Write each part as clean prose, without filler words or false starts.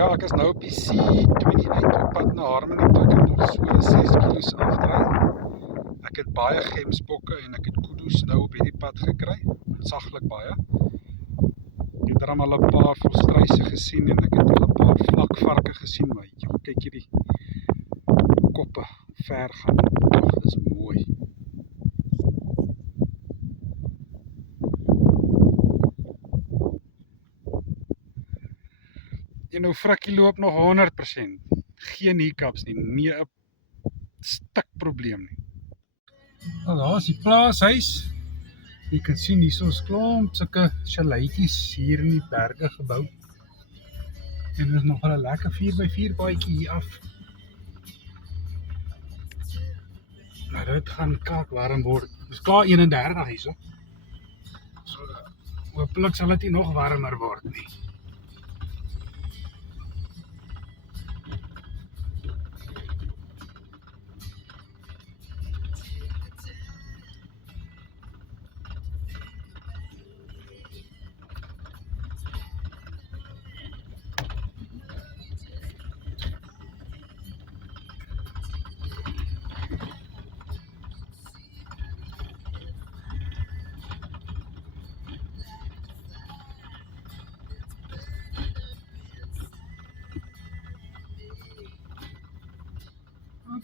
Ja, ek is nou op die C28 op pad na Harmony toe. Ek het nog so 6 kilos afdraai. Ek het baie gemsbokke en ek het kudu's nou op hierdie pad gekry. Ontsaglik baie. Ek het al 'n paar volstruise gesien en ek het al 'n paar vlakvarke gesien, maar joh, kyk hierdie koppe ver gaan. Ag, dis mooi. En nou Frikkie loop nog 100%. Geen hiccups nie, nie 'n stuk probleem nie. Nou daar is die plaashuis. Jy kan sien hier is klomp sulke chaleitjies hier in die berge gebou. En er is nog 'n lekker 4x4 paadjie hier af. Maar dit gaan kak warm word. Dit is klaar 31 hierso. So hopelik sal dit nie nog warmer word nie.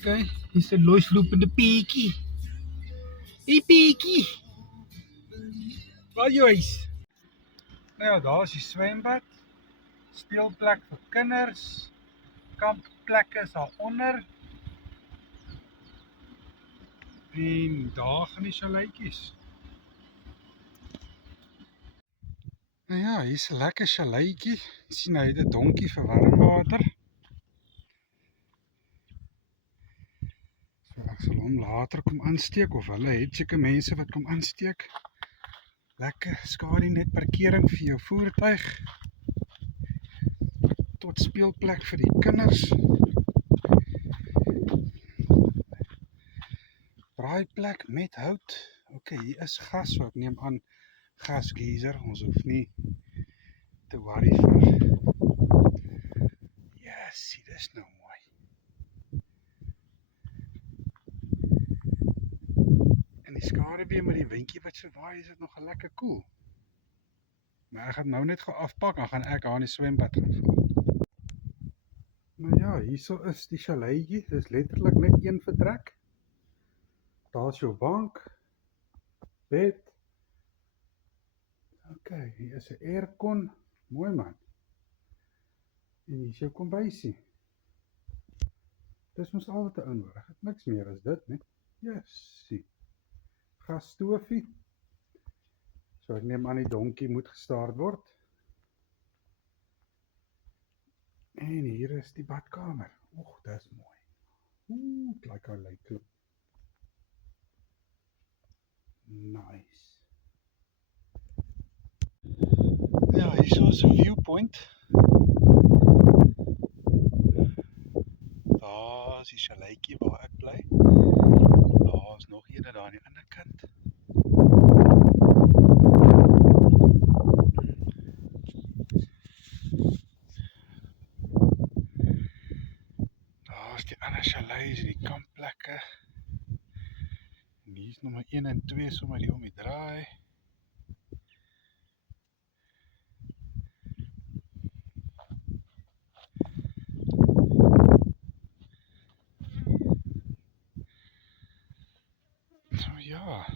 Okay, hier's 'n loslopende peetjie. Hey peetjie. Waar jy is? Nou ja, daar is die swembad. Speelplek vir kinders. Kampplekke is daaronder. En daar gaan die chaleitjies. Nou ja, hier's 'n lekker chaleitjie. Jy sien hy het 'n donkie vir warm water. So ek sal hom later kom aansteek of hulle het seker mense wat kom aansteek. Lekker skadu net parkering vir jou voertuig. Tot speelplek vir die kinders. Braaiplek met hout. Ok, hier is gas, so ek neem aan gasgeyser. Ons hoef nie te worry vir. Yes, dit is nou mooi. En die skaduwee met die windjie wat so waai, is dit nog lekker cool. Maar ek gaan nou net gou afpak, dan gaan ek aan die swembad gaan val. Nou ja, hierso is die chaleitjie. Dit is letterlik net een vertrek. Daar is jou bank, bed. Ok, hier is 'n aircon. Mooi man. En hier is jou kombuisie. Dis mos al wat 'n ou nodig het. Niks meer as dit, né? Yes, sien. Gasstoofie. So ek neem aan die donkie moet gestart word. En hier is die badkamer. Och, dis mooi. It like I like it. Nice. Ja, hier is 'n viewpoint. Daar is die chaleitjie waar ek bly. Daar is nog een daar aan die ander kant. Daar is die ander chalets en die kampplekke. En hier is nommer 1 en 2 sommer hier om die draai. So ja.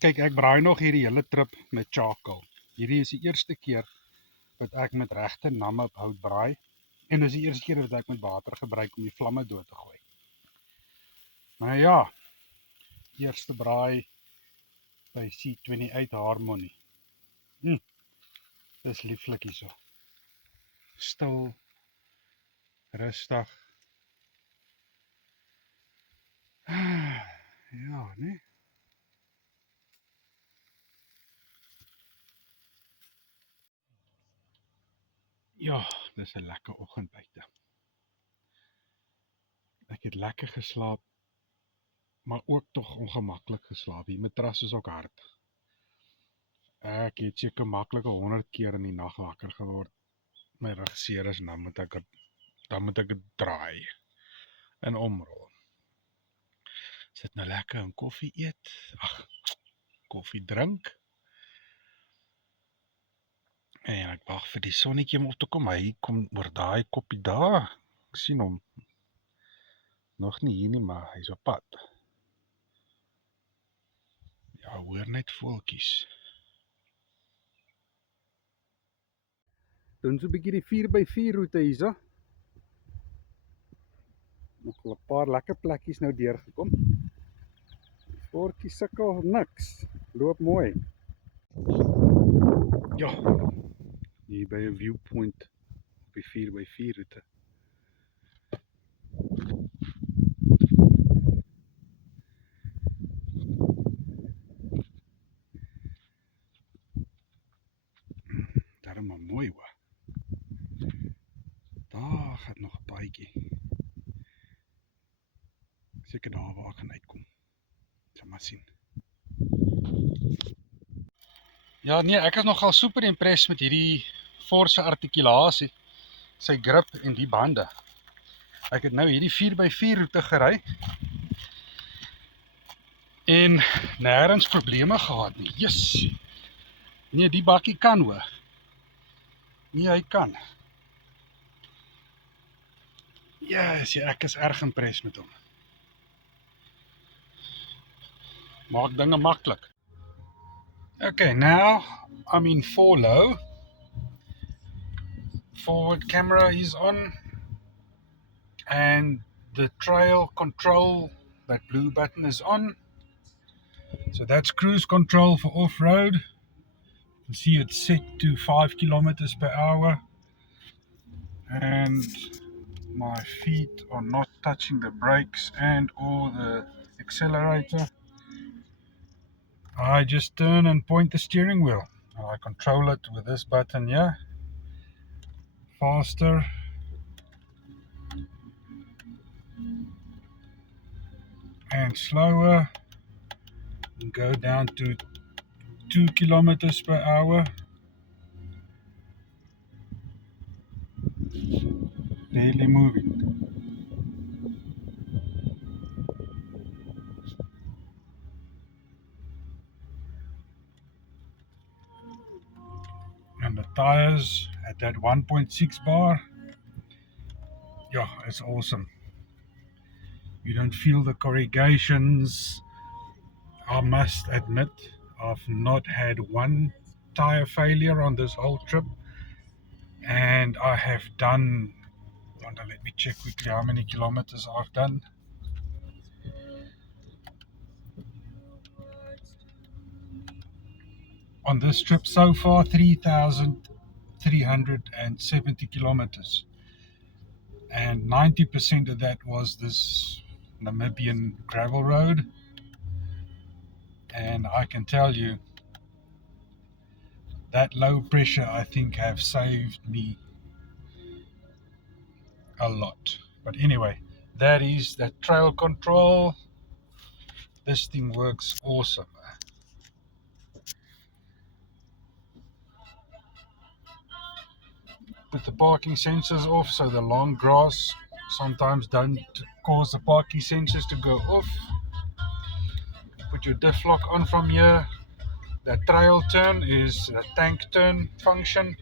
Kyk, ek braai nog hierdie hele trip met charcoal. Hierdie is die eerste keer wat ek met regte namme hout braai. En dis die eerste keer wat ek met water gebruik om die vlamme dood te gooi. Maar ja, eerste braai by C28 Harmony. Dis lieflik hierso. Stil, rustig. Ja, nee. Ja, dis 'n lekker oggend buite. Ek het lekker geslaap, maar ook tog ongemaklik geslaap. Die matras is ook hard. Ek het seker maklik 100 keer in die nag wakker geword. My rug seer is en dan moet ek dit draai en omrol. Sit nou lekker en koffie eet. Ag, koffie drink. En ek wag vir die sonnetjie om op te kom. Hy kom oor daai koppie daar. Ek sien hom. Nog nie hier nie, maar hy's op pad. Ja, hoor net voeltjies. Doen so 'n bietjie die 4x4 roete hierso. Nog 'n paar lekker plekkies nou deurgekom. Voeltjies sukkel niks. Loop mooi. Ja. Hier by 'n viewpoint op die 4x4 roete. Daarom maar mooi hoor. Daar gaan nog 'n paadjie. Seker daar waar ek gaan uitkom. Sal maar sien. Ja nee, ek is nogal super impressed met hierdie Ford se artikulasie, sy grip en die bande. Ek het nou hierdie 4x4 roete gery en nêrens probleme gehad nie. Yes. Nee, die bakkie kan hoor. Nee, hy kan. Yes, ek is erg impressed met hom. Maak dinge maklik. Okay, now I'm in 4 low. Forward camera is on. And the trail control, that blue button is on. So that's cruise control for off-road. You can see it's set to 5 kilometers per hour. And my feet are not touching the brakes and or the accelerator. I just turn and point the steering wheel. I control it with this button here. Faster. And slower. And go down to 2 kilometers per hour. Barely moving. And the tires at that 1.6 bar, yeah, it's awesome. You don't feel the corrugations. I must admit, I've not had one tire failure on this whole trip, and I have done, let me check quickly how many kilometers I've done. On this trip so far, 3,370 kilometers, and 90% of that was this Namibian gravel road. And I can tell you that low pressure, I think, have saved me a lot. But anyway, that is that trail control. This thing works awesome. Put the parking sensors off, so the long grass sometimes don't cause the parking sensors to go off. Put your diff lock on from here. That trail turn is a tank turn function,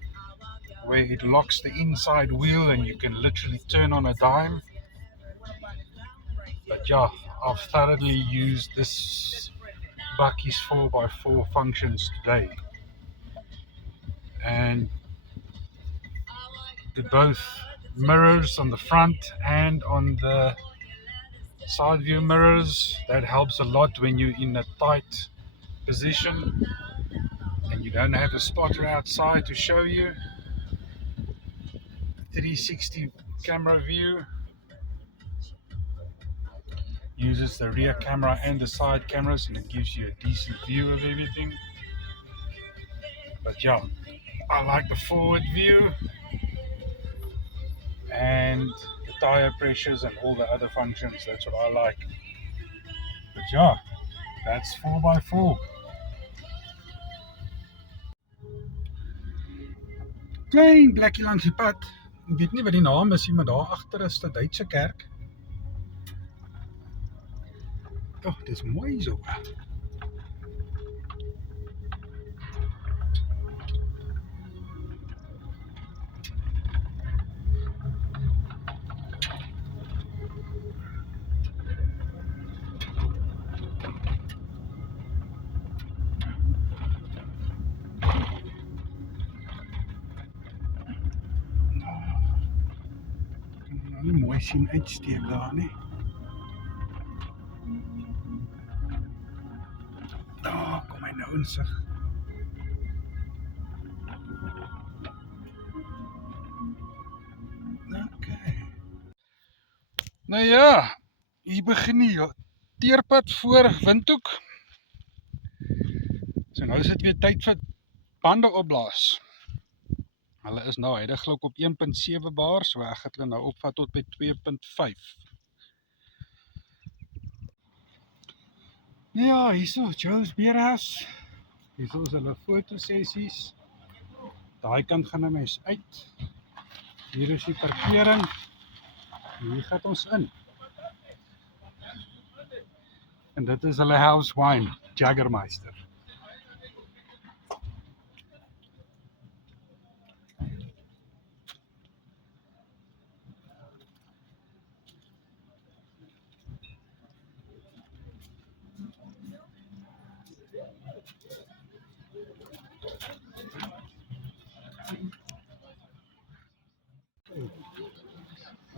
where it locks the inside wheel and you can literally turn on a dime. But yeah, I've thoroughly used this Bucky's 4x4 functions today, and they're both mirrors on the front and on the side view mirrors. That helps a lot when you're in a tight position and you don't have a spotter outside to show you. 360 camera view uses the rear camera and the side cameras, and it gives you a decent view of everything. But yeah, I like the forward view and the tire pressures and all the other functions. That's what I like. But yeah, that's 4x4. Klein plekkie langs die pad. Ek weet nie wat die naam is nie, maar daar agter is 'n Duitse kerk. Dis mooi so. Nou nie mooi sien uitsteek daar nie. Daar kom hy nou in sig. Okay. Nou ja, hier begin die teerpad voor Windhoek. So nou is dit weer tyd vir bande opblaas. Hulle is nou heidaglik op 1.7 bar, so ek gaan hulle nou opvat tot by 2.5. Nou ja, hierso Joe's Beerhuis. Hierso is hulle fotosessies. Daai kant gaan 'n mens uit. Hier is die parkering. Hier gaan ons in. En dit is hulle house wine, Jägermeister.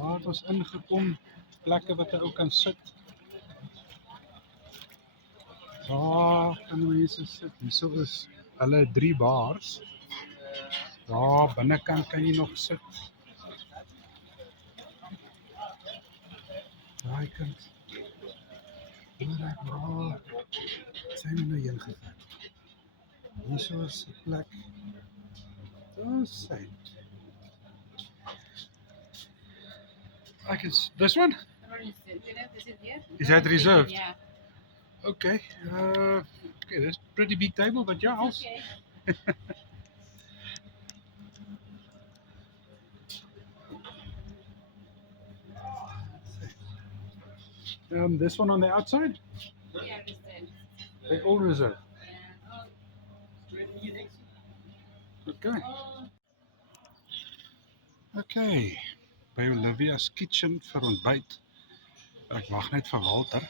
Daar het ons ingekom, plekke wat 'n ou kan sit. Daar kan mense sit. Hierso is hulle 3 bars. Daar binnekant kan jy nog sit. Daai kant. Waar zijn we nou heen gegaan? Hierso is 'n plek. Daar zijn. This one? Is that reserved? Yeah. Okay. Okay, that's a pretty big table, but yeah, I'll. Okay. This one on the outside? Yeah, reserved. They all reserved. Yeah. Okay. Okay. By Olivia's Kitchen vir ontbyt. Ek wag net vir Walter.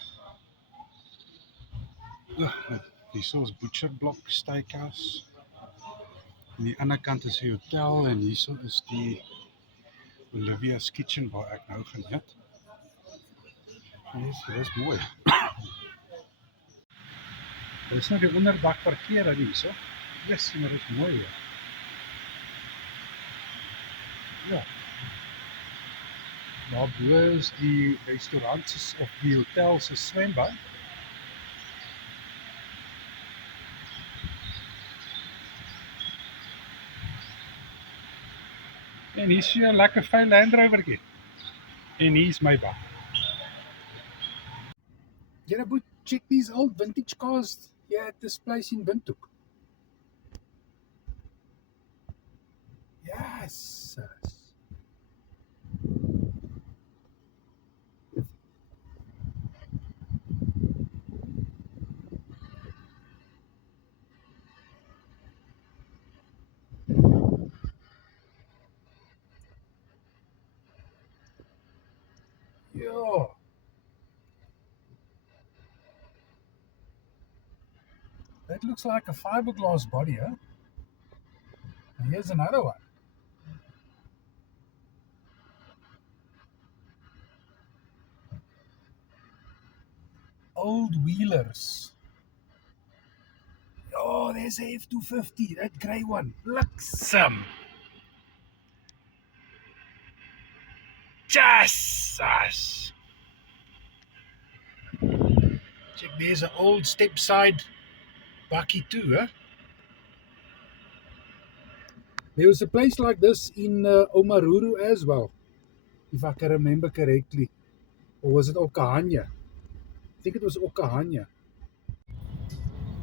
Hierso is Butcher Block Steakhouse. Aan die ander kant is die hotel en hierso is die Olivia's Kitchen waar ek nou gaan eet. Yes, dit is mooi. Dit is nou die onderdak parkeer hierso. Yes, maar dit is mooi hier. Ja. Daarbo is die restaurant of die hotel se swembad. En hier is 'n lekker fyn Land Rovertjie. En hier is my bak. Julle moet check these old vintage cars here at this place in Windhoek. Yes. Ja. That looks like a fiberglass body, huh? And here's another one. Old wheelers. Oh, there's a F250, that grey one. Bliksem. Jesus. Check, there's an old step side bakkie too, huh? There was a place like this in Omaruru as well, if I can remember correctly. Or was it Okahanya? I think it was Okahanya.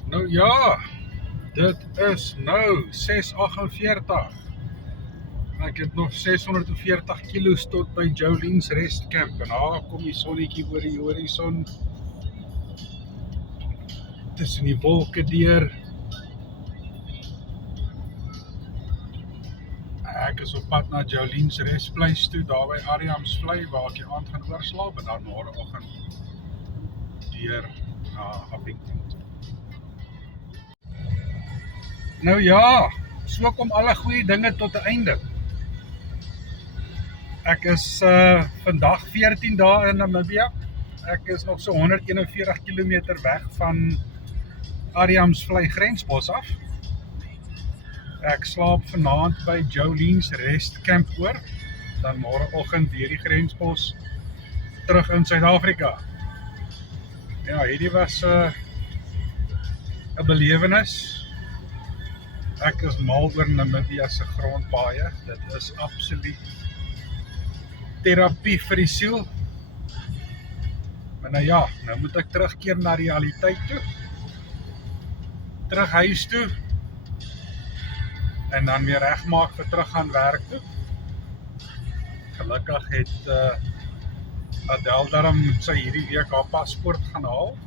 Nou ja, dit is nou 6:48. Ek het nog 640 kilos tot by Jolene's Rest Camp en daar kom die sonnetjie oor die horison tussen die wolke deur. Ek is op pad na Jolene's Rest Place toe, daar by Ariamsvlei waar ek die aand gaan oorslaap en dan môreoggend deur na Appington toe. Nou ja, so kom alle goeie dinge tot 'n einde. Ek is vandag 14 dae in Namibia. Ek is nog so 141 km weg van Ariamsvlei grensbos af. Ek slaap vanaand by Jolene's Rest Camp oor, dan môreoggend deur die grensbos terug in Suid-Afrika. Ja, hierdie was 'n belewenis. Ek is mal oor Namibia se grondpaaie. Dit is absoluut terapie vir die siel. Maar nou ja, nou moet ek terugkeer na realiteit toe. Terug huis toe. En dan weer regmaak vir terug gaan werk toe. Gelukkig het Adele daarom sy hierdie week haar paspoort gaan haal.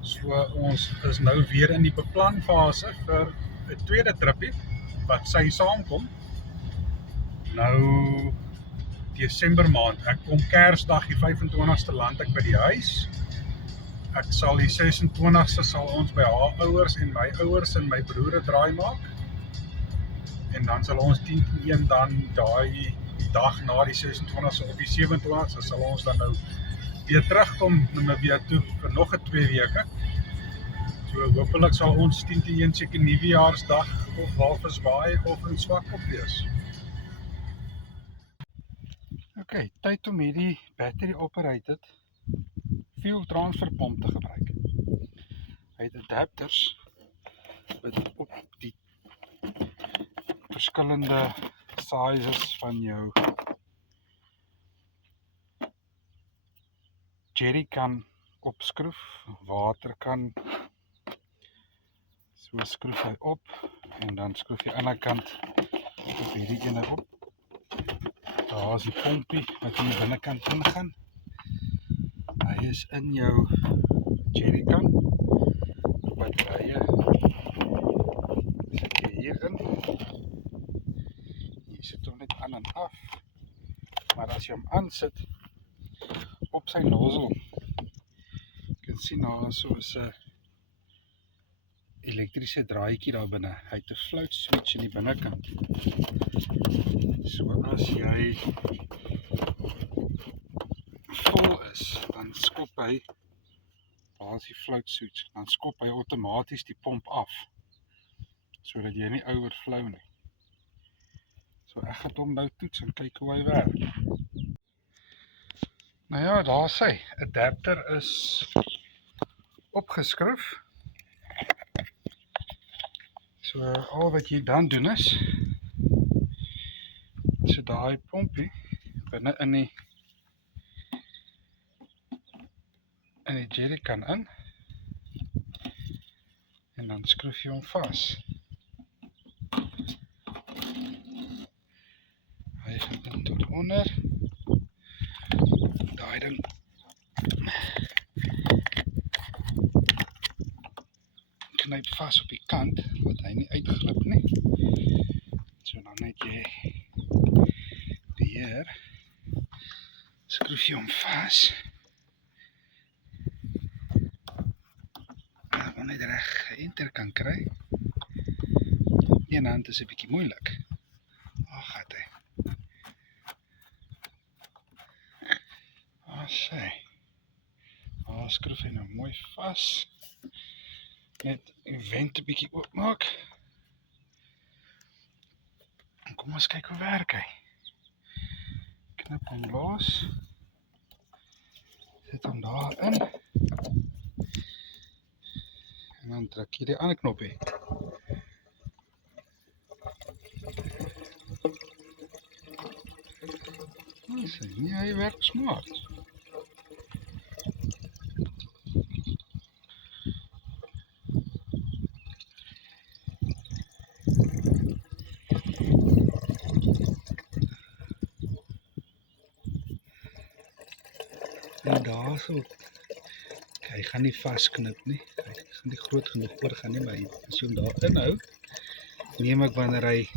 So ons is nou weer in die beplanfase vir 'n tweede tripie wat sy saamkom. Nou Desember maand. Ek kom Kersdag die 25ste land ek by die huis. Ek sal die 26ste sal ons by haar ouers en my ouers en my broer 'n draai maak. En dan sal ons 10/1 dan daai dag na die 26ste op die 27ste sal ons dan nou weer terugkom na Namibia toe vir nog 'n 2 weke. So hopelik sal ons 10/1 seker Nuwejaarsdag of Walvisbaai of in Swakop wees. Okay, tyd om hierdie battery operated fuel transfer pomp te gebruik. Hy het adapters wat op die verskillende sizes van jou jerrycan opskroef, water kan, so skroef hy op en dan skroef jy aan die ander kant op hierdie ene op. Daar is die pompie wat in die binnekant ingaan. Hy is in jou jerrycan. Batterye sit jy hierin. Jy sit hom net aan en af. Maar as jy hom aansit op sy nozzle, jy kan sien daar is soos 'n elektriese draadjie daar binne. Hy het 'n float switch in die binnekant. So as jy vol is, dan skop hy, daar is die float switch, dan skop hy outomaties die pomp af, sodat jy nie overflow nie. So ek gaan hom nou toets en kyk hoe hy werk. Nou ja, daar sy, adapter is opgeskroef. So al wat jy dan doen is, so daai pompie binne in die jerrycan in en dan skroef jy hom vas. Hy gaan in tot onder. Daai ding knyp vas op die kant, wat hy nie uitglip nie. So dan net jy weer skroef jy hom vas. Net reg geënt. beter kan kry. Een hand is 'n bietjie moeilik. Ag, het hy. Sê. Skroef hy nou mooi vas. Net die vent 'n bietjie oopmaak. En kom ons kyk hoe werk hy. Knip hom los. Sit hom daarin. En dan druk jy die ander knoppie. Nee, hy werk smart. En daar so. Hy gaan nie vasknip nie. Hy gaan nie groot genoeg oorgaan nie, maar as jy hom daar inhou, neem ek wanneer hy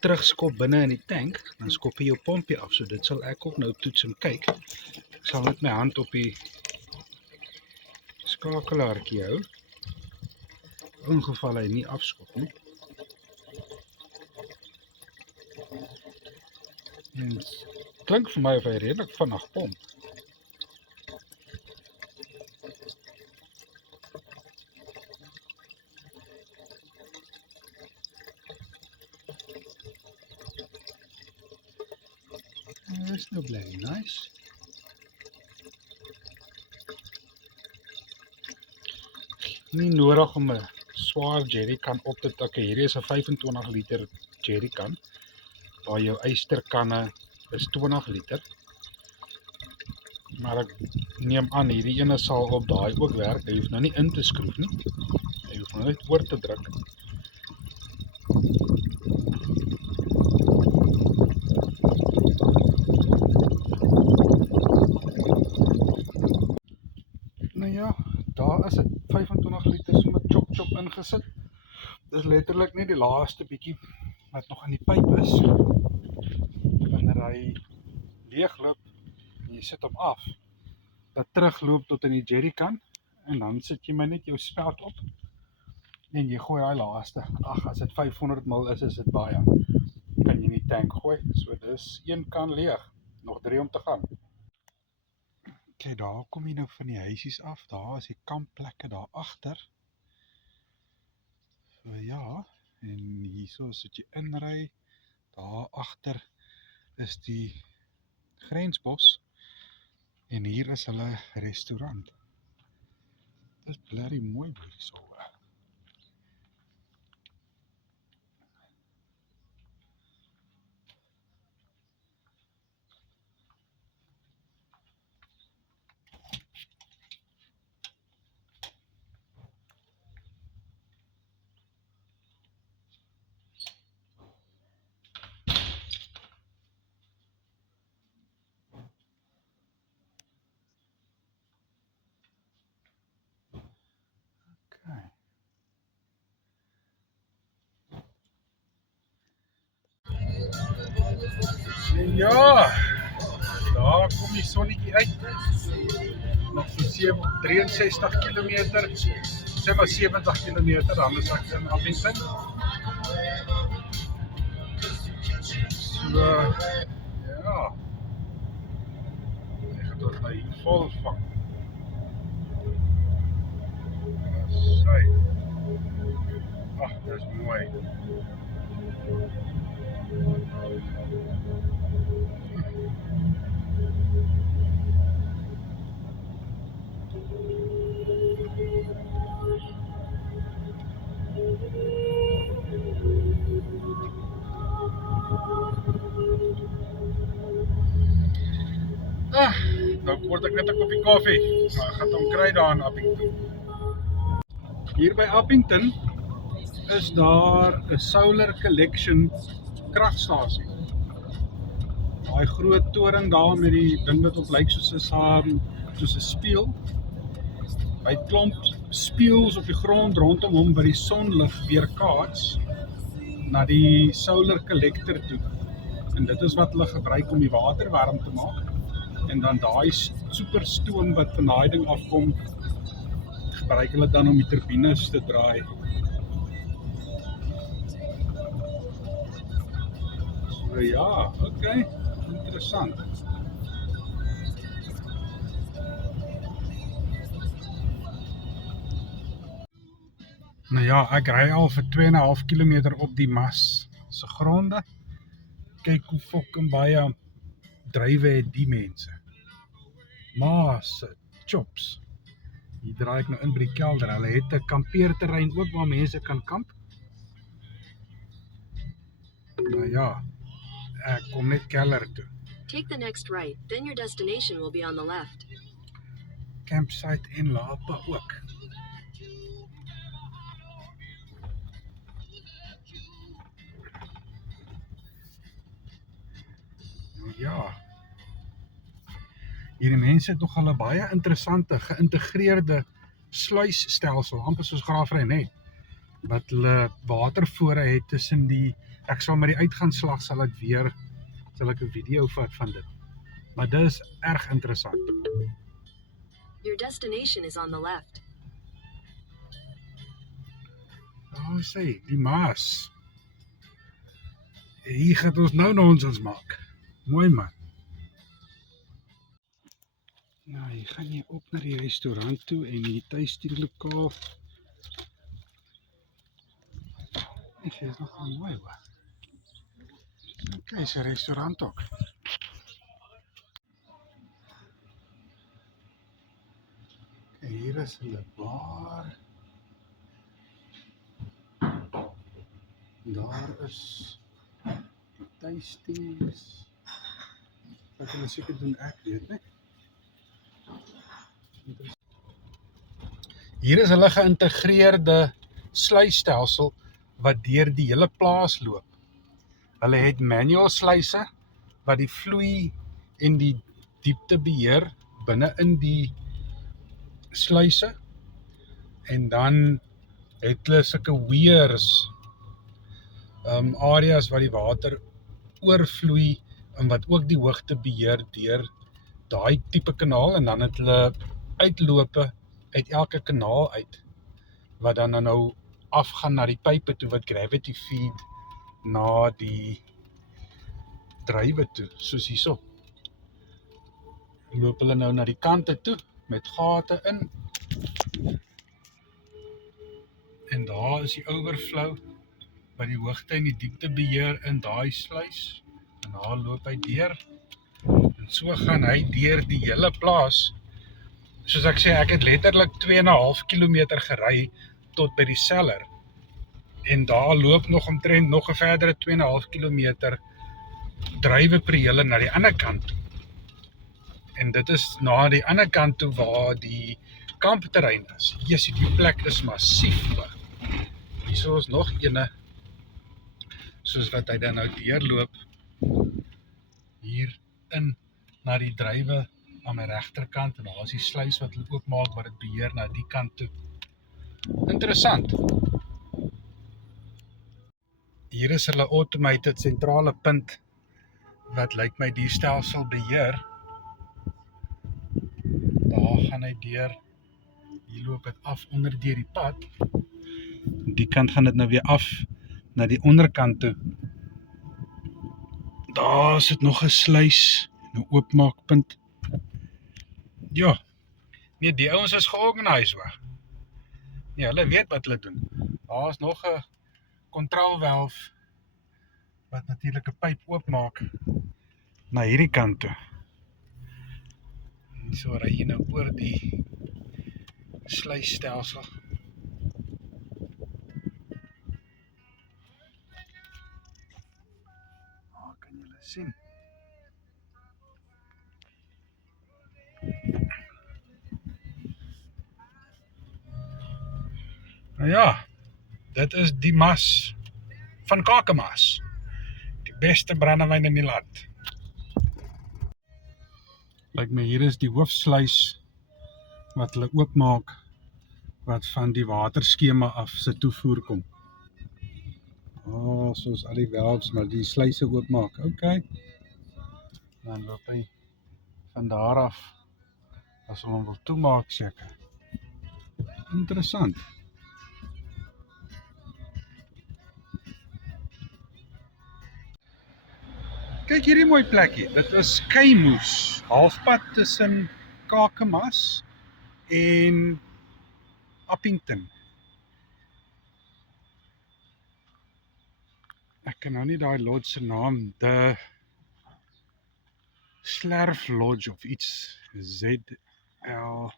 terugskop binne in die tank, dan skop jy jou pompie af. So dit sal ek ook nou toets en kyk. Ek sal net my hand op die skakelaartjie hou. In geval hy nie afskop nie. En klink vir my of hy redelik vinnig pomp. That's no bloody nice. Nie nodig om 'n swaar jerrycan op te tik. Hierdie is 'n 25 liter jerrycan. Waar jou ysterkanne is 20 liter. Maar ek neem aan hierdie ene sal op daai ook werk. Hy hoef nou nie in te skroef nie. Hy hoef nou net oor te druk. Nou ja, daar is dit 25 liter so met chop ingesit. Dis letterlik net die laaste bietjie wat nog in die pyp is. Wanneer hy leegloop en jy sit hom af, dat terugloop tot in die jerrycan en dan sit jy maar net jou spout op en jy gooi daai laaste. Ag, as dit 500 ml is dit baie. Kan jy in die tank gooi. So dis een kan leeg, nog 3 om te gaan. Kyk, daar kom jy nou van die huisies af. Daar is die kampplekke daar agter. So ja, en hierso sit jy inry. Daar agter is die grensbos. En hier is hulle restaurant. Dit is bloody mooi hierso. En ja, daar kom die sonnetjie uit. Nog so 63 km, sê maar 70 km, dan is ek in Appington. So, ja, ek gaan tot my vol vang. Sy. Ag, dis mooi. Nou word ek net 'n koppie koffie. Ek gaan hom kry daar in Appington. Hier by Appington is daar 'n Solar Collection kragstasie. Daai groot toring daar met die ding wat op lyk soos 'n spieël. By klomp spieëls op die grond rondom hom by die sonlig weerkaats na die solar collector toe. En dit is wat hulle gebruik om die water warm te maak. En dan daai super stoom wat van daai ding afkom, gebruik hulle dan om die turbines te draai. So ja, okay, interessant. Nou ja, ek ry al vir 2,5 kilometer op die mas se gronde. Kyk hoe fucking baie drywe het die mense. Maas, chops. Hier draai ek nou in by die kelder. Hulle het 'n kampeerterrein ook waar mense kan kamp. Nou ja, ek kom net kelder toe. Take the next right, then your destination will be on the left. Campsite en Lapa ook. Nou ja. Hierdie mense het nog al 'n baie interessante geïntegreerde sluisstelsel, amper soos Graafrenet, wat hulle watervore het tussen die, ek sal met die uitgaanslag sal ek 'n video vat van dit. Maar dit is erg interessant. Your destination is on the left. Nou sê, die Maas. Hier gaan ons nou nonsens maak. Mooi man. Nou, hier gaan jy op na die restaurant toe en die tuistuurlokaal. Ek sê, is nogal mooi hoor. Okay, is 'n restaurant ook. Okay, hier is hulle bar. Daar is die tuistuurs. Wat hulle seker doen, ek weet nie. Hier is hulle geïntegreerde sluisstelsel wat deur die hele plaas loop. Hulle het manual sluise wat die vloei en die diepte beheer binne in die sluise. En dan het hulle sulke weirs, areas waar die water oorvloei en wat ook die hoogte beheer deur daai tipe kanaal, en dan het hulle uitlope uit elke kanaal uit wat dan nou afgaan na die pype toe wat gravity feed na die drywe toe, soos hierso. Loop hulle nou na die kante toe met gate in. En daar is die overflow wat die hoogte en die diepte beheer in daai sluis. En daar loop hy deur. En so gaan hy deur die hele plaas. Soos ek sê, ek het letterlik 2,5 kilometer gery tot by die cellar. En daar loop nog omtrent nog 'n verdere 2,5 kilometer drywe periele na die ander kant toe. En dit is na die ander kant toe waar die kampterrein is. Jessie, die plek is massief. Hierso is nog ene, soos wat hy dan nou deurloop, hier in na die drywe aan my regterkant, en daar is die sluis wat hulle oopmaak wat dit beheer na die kant toe. Interessant. Hier is hulle automated sentrale punt wat lyk my die stelsel beheer. Daar gaan hy deur. Hier loop dit af onder deur die pad. Die kant gaan dit nou weer af na die onderkant toe. Daar sit nog 'n sluis, 'n oopmaakpunt. Ja, nee, die ouens is georganiseer hoor. Nee, hulle weet wat hulle doen. Daar is nog 'n kontrolvalve wat natuurlik 'n pyp oopmaak na hierdie kant toe. En so ry jy nou oor die sluisstelsel. Daar kan julle sien. Nou ja, dit is die Mas van Kakamas. Die beste brandewyn in die land. Lyk my hier is die hoofsluis wat hulle oopmaak wat van die waterskema af se toevoer kom. Soos al die valves maar die sluise oopmaak. Okay. Dan loop hy van daar af as hulle hom wil toemaak seker. Interessant. Kyk hierdie mooi plekkie. Dit is Skymoes, halfpad tussen Kakamas en Appington. Ek kan nou nie daai lodge se naam, de Slerf Lodge of iets, ZLERF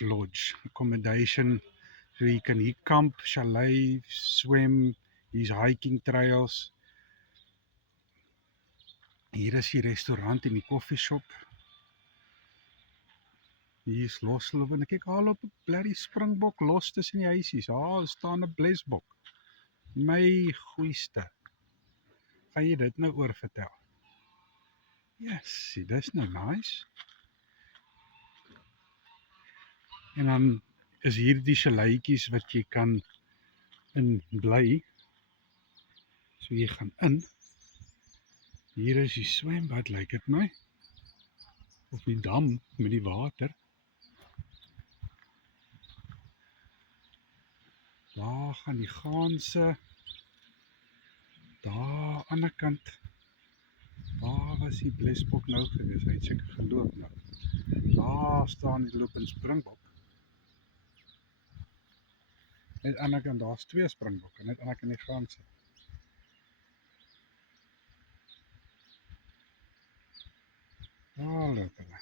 Lodge, accommodation, so jy kan hier kamp, chalet, swem, hier's hiking trails. Hier is die restaurant en die koffieshop. Hier is losloop en ek kyk al op 'n blerrie springbok los tussen die huisies. Staan 'n blesbok. My goeieste. Gaan jy dit nou oor vertel? Yes, dis nou nice. En dan is hier die chaletjies wat jy kan in bly. So jy gaan in. Hier is die swembad, lyk dit my. Of die dam met die water. Daar gaan die ganse. Daar aan die ander kant. Waar was die blesbok nou gewees? Hy het seker geloop nou. Daar staan die lopende springbok. Net aan die ander kant, daar's 2 springbokke, net aan die ander kant die ganse. Daar loop hulle.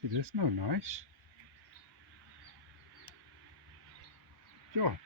Dis nou nice. Ja,